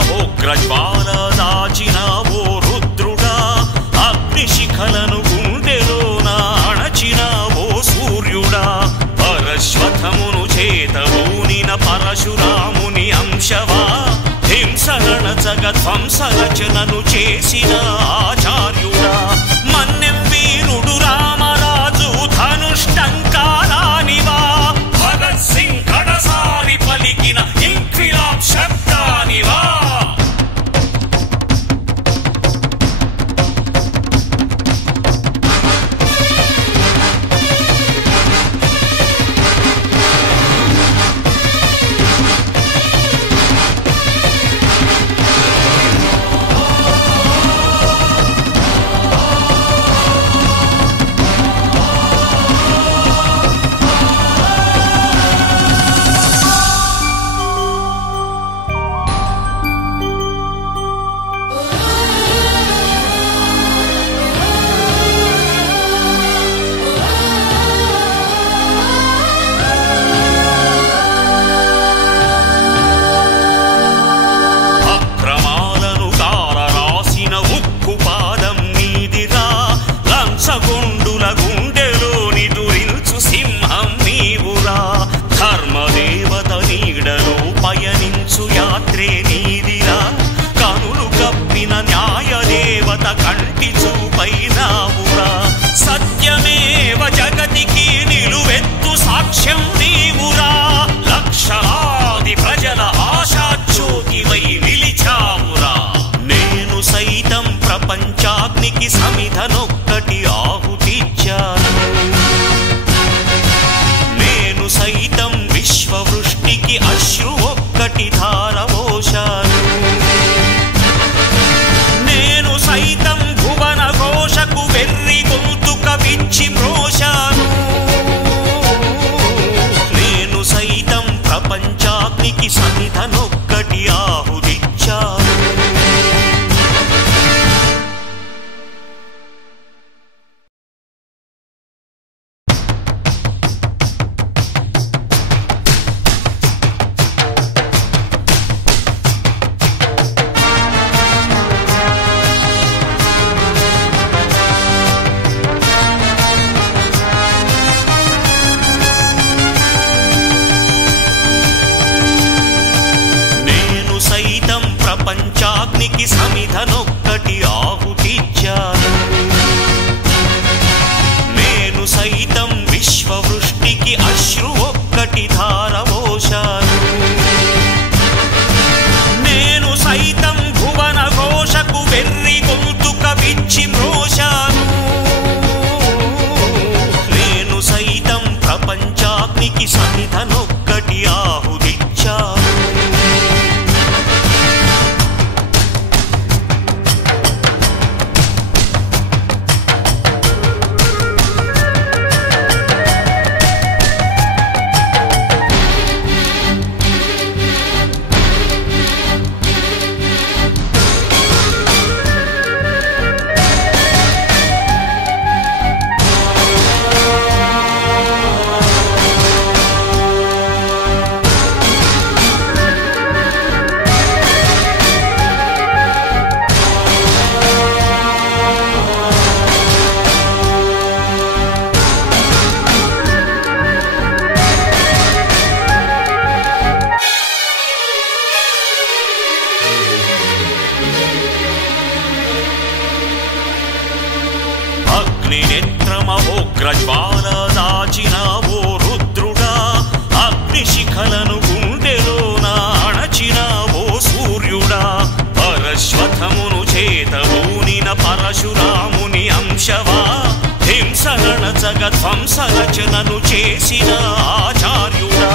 నిద్రమహోగ్రజ్వాల దాచినావో రుద్రుడా, అగ్నిశిఖలను గుండెలోన అణచినావో సూర్యుడా, పరశ్వథమును చేతబూనిన పరశురాముని అంశవా, హింసరణచగ ధ్వంసరచనను చేసిన ఆచార్యుడా, మన్నెం వీరుడు రామరాజు ధనుష్టంకారానివా, భగత్ సింగ్ కడసారి పలికిన ఇంక్విలాబ్ శబ్దానివా. కంటి చూపైనావురా, సత్యమేవ జగతికి నిలువెత్తు సాక్ష్యం నీవురా, లక్షలాది ప్రజల ఆశాజ్యోతివై నిలిచావురా. నేను సైతం ప్రపంచాగ్నికి సమిధనొక్కటి ఆహుతిచ్చాను, నేను సైతం విశ్వవృష్టికి అశ్రు ఒక్కటి ధారవోశాను, నేను సైతం భువన ఘోషకు వెర్రి గొంతుక విచ్చి మ్రోశాను, నేను సైతం ప్రపంచాగ్నికి సమిధనొక్కటి ఆహుతిచ్చాను. ప్రపంచాగ్నికి సమిధనొక్కటి ఆహుతిచ్చాను, నేను సైతం విశ్వవృష్టికి అశ్రు ఒక్కటి ధారవోశాను, నేను సైతం భువన ఘోషకు వెర్రి గొంతుక విచ్చి మ్రోశాను, నేను సైతం ప్రపంచాగ్నికి సమిధనొక్కటి ఆహుతిచ్చాను. నిద్రమహోగ్రజ్వాల దాచినావో రుద్రుడా, అగ్నిశిఖలను గుండెలోన అణచినావో సూర్యుడా, పరశ్వథమును చేతబూనిన పరశురాముని అంశవా, హింసరణచగ ధ్వంసరచనను చేసిన ఆచార్యుడా,